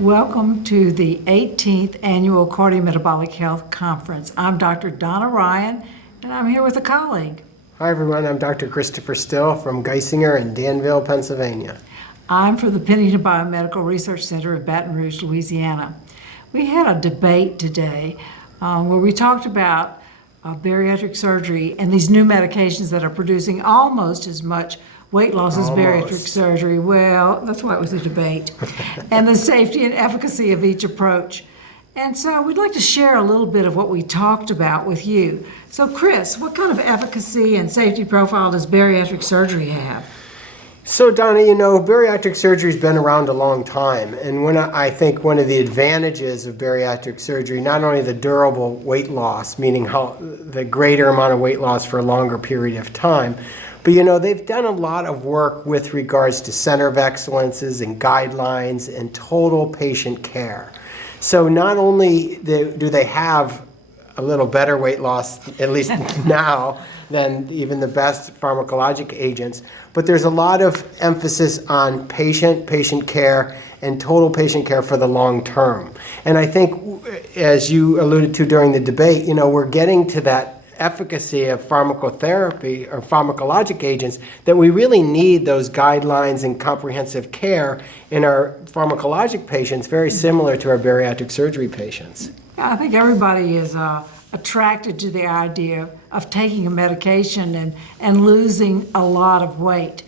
Welcome to the 18th Annual Cardiometabolic Health Conference. I'm Dr. Donna Ryan, and I'm here with a colleague. Hi everyone, I'm Dr. Christopher Still from Geisinger in Danville, Pennsylvania. I'm from the Pennington Biomedical Research Center in Baton Rouge, Louisiana. We had a debate today where we talked about bariatric surgery and these new medications that are producing almost as much weight loss as bariatric surgery. Well, that's why it was a debate. And the safety and efficacy of each approach. And so we'd like to share a little bit of what we talked about with you. So Chris, what kind of efficacy and safety profile does bariatric surgery have? So Donna, bariatric surgery's been around a long time, and I think one of the advantages of bariatric surgery, not only the durable weight loss, meaning the greater amount of weight loss for a longer period of time, but they've done a lot of work with regards to center of excellences and guidelines and total patient care. So not only do they have a little better weight loss, at least now, than even the best pharmacologic agents, but there's a lot of emphasis on patient care, and total patient care for the long term. And I think, as you alluded to during the debate, we're getting to that efficacy of pharmacotherapy or pharmacologic agents that we really need those guidelines and comprehensive care in our pharmacologic patients, very similar to our bariatric surgery patients. I think everybody is attracted to the idea of taking a medication and losing a lot of weight.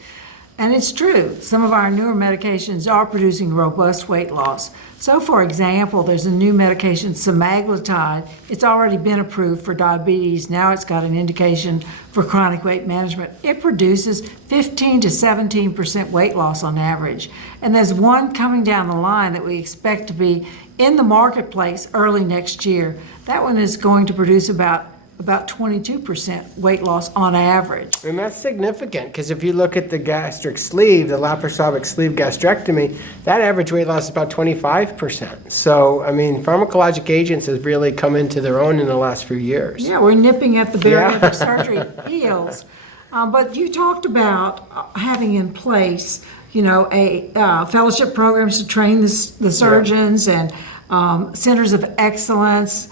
And it's true, some of our newer medications are producing robust weight loss. So for example, there's a new medication, semaglutide. It's already been approved for diabetes. Now it's got an indication for chronic weight management. It produces 15 to 17% weight loss on average. And there's one coming down the line that we expect to be in the marketplace early next year. That one is going to produce about 22% weight loss on average. And that's significant, because if you look at the gastric sleeve, the laparoscopic sleeve gastrectomy, that average weight loss is about 25%. So, pharmacologic agents have really come into their own in the last few years. Yeah, we're nipping at the bariatric surgery heels. But you talked about having in place, a fellowship programs to train the surgeons and centers of excellence,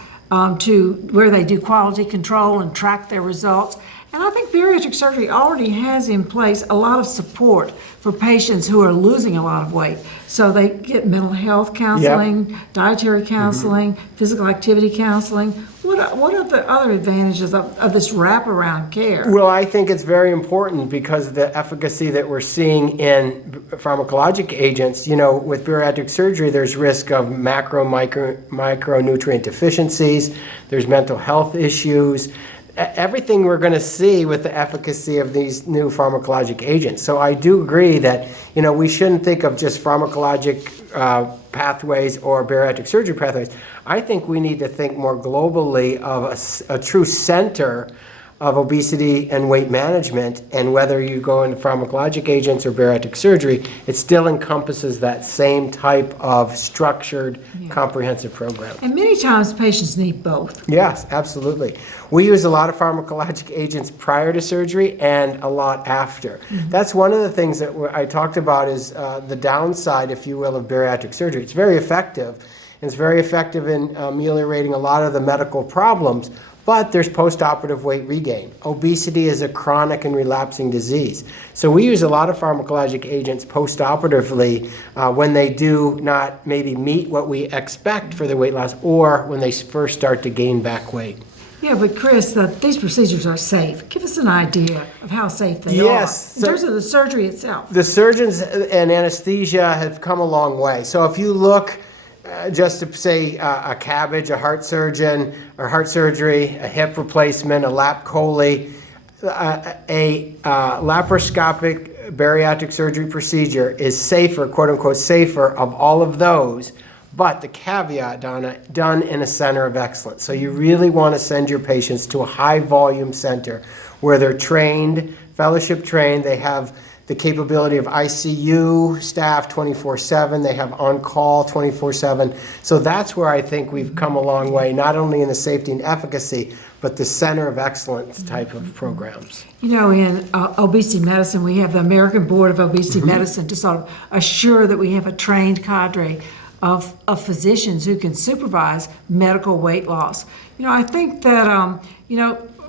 to where they do quality control and track their results. And I think bariatric surgery already has in place a lot of support for patients who are losing a lot of weight. So they get mental health counseling, dietary counseling, physical activity counseling. What are the other advantages of this wraparound care? Well, I think it's very important because of the efficacy that we're seeing in pharmacologic agents. With bariatric surgery, there's risk of micronutrient deficiencies, there's mental health issues, everything we're going to see with the efficacy of these new pharmacologic agents. So I do agree that, we shouldn't think of just pharmacologic pathways or bariatric surgery pathways. I think we need to think more globally of a true center of obesity and weight management, and whether you go into pharmacologic agents or bariatric surgery, it still encompasses that same type of structured, comprehensive program. And many times patients need both. Yes, absolutely. We use a lot of pharmacologic agents prior to surgery and a lot after. That's one of the things that I talked about is the downside, if you will, of bariatric surgery. It's very effective, and it's very effective in ameliorating a lot of the medical problems, but there's post-operative weight regain. Obesity is a chronic and relapsing disease. So we use a lot of pharmacologic agents post-operatively when they do not maybe meet what we expect for the weight loss, or when they first start to gain back weight. Yeah, but Chris, these procedures are safe. Give us an idea of how safe they are in terms of the surgery itself. The surgeons and anesthesia have come a long way. So if you look, just to say a CABG, a heart surgeon, or heart surgery, a hip replacement, a lap chole, a laparoscopic bariatric surgery procedure is safer, quote unquote, safer of all of those. But the caveat, Donna, done in a center of excellence. So you really want to send your patients to a high volume center where they're trained, fellowship trained, they have the capability of ICU staff 24/7. They have on-call 24/7. So that's where I think we've come a long way, not only in the safety and efficacy, but the center of excellence type of programs. You know, in obesity medicine, we have the American Board of Obesity Medicine to sort of assure that we have a trained cadre of physicians who can supervise medical weight loss. I think that,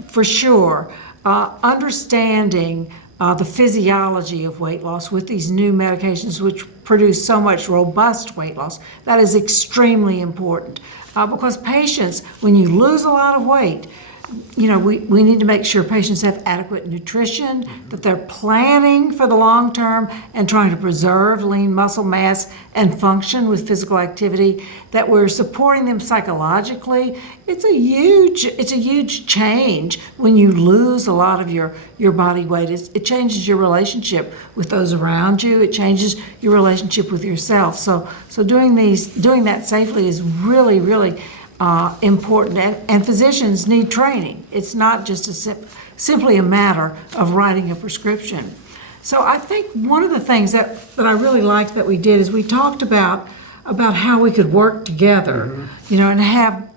for sure, understanding the physiology of weight loss with these new medications which produce so much robust weight loss, that is extremely important. Because patients, when you lose a lot of weight, we need to make sure patients have adequate nutrition, that they're planning for the long term and trying to preserve lean muscle mass and function with physical activity, that we're supporting them psychologically. It's a huge change when you lose a lot of your body weight. It changes your relationship with those around you. It changes your relationship with yourself. So doing that safely is really, really important, and physicians need training. It's not just simply a matter of writing a prescription. So I think one of the things that I really liked that we did is we talked about how we could work together, and have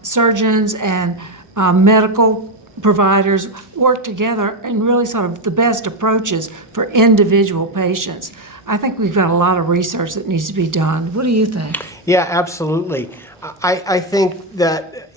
surgeons and medical providers work together and really sort of the best approaches for individual patients. I think we've got a lot of research that needs to be done. What do you think? Yeah, absolutely. I think that,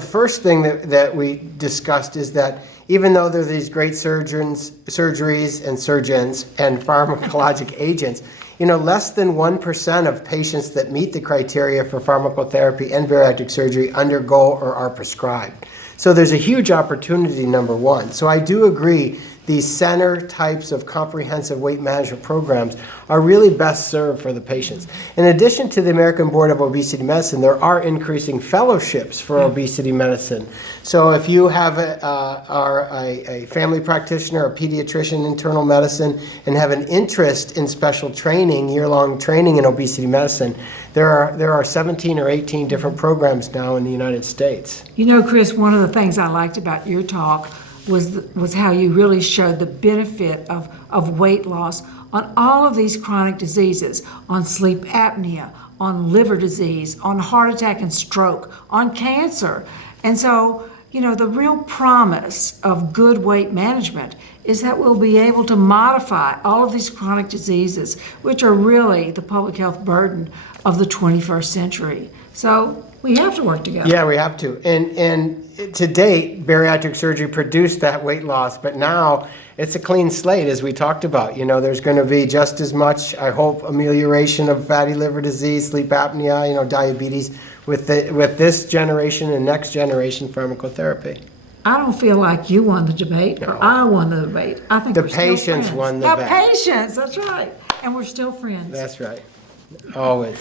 first thing that we discussed is that even though there are these great surgeries and surgeons and pharmacologic agents, less than 1% of patients that meet the criteria for pharmacotherapy and bariatric surgery undergo or are prescribed. So there's a huge opportunity, number one. So I do agree these center types of comprehensive weight management programs are really best served for the patients. In addition to the American Board of Obesity Medicine, there are increasing fellowships for obesity medicine. So if you are a family practitioner, a pediatrician, internal medicine, and have an interest in special training, year-long training in obesity medicine, there are 17 or 18 different programs now in the United States. Chris, one of the things I liked about your talk was how you really showed the benefit of weight loss on all of these chronic diseases, on sleep apnea, on liver disease, on heart attack and stroke, on cancer. And so, the real promise of good weight management is that we'll be able to modify all of these chronic diseases, which are really the public health burden of the 21st century. So we have to work together. Yeah, we have to. And to date, bariatric surgery produced that weight loss, but now it's a clean slate, as we talked about. There's going to be just as much, I hope, amelioration of fatty liver disease, sleep apnea, diabetes with this generation and next generation pharmacotherapy. I don't feel like you won the debate, No. or I won the debate. I think The we're still patients friends. won the The bet. patients, that's right. And we're still friends. That's right. Always.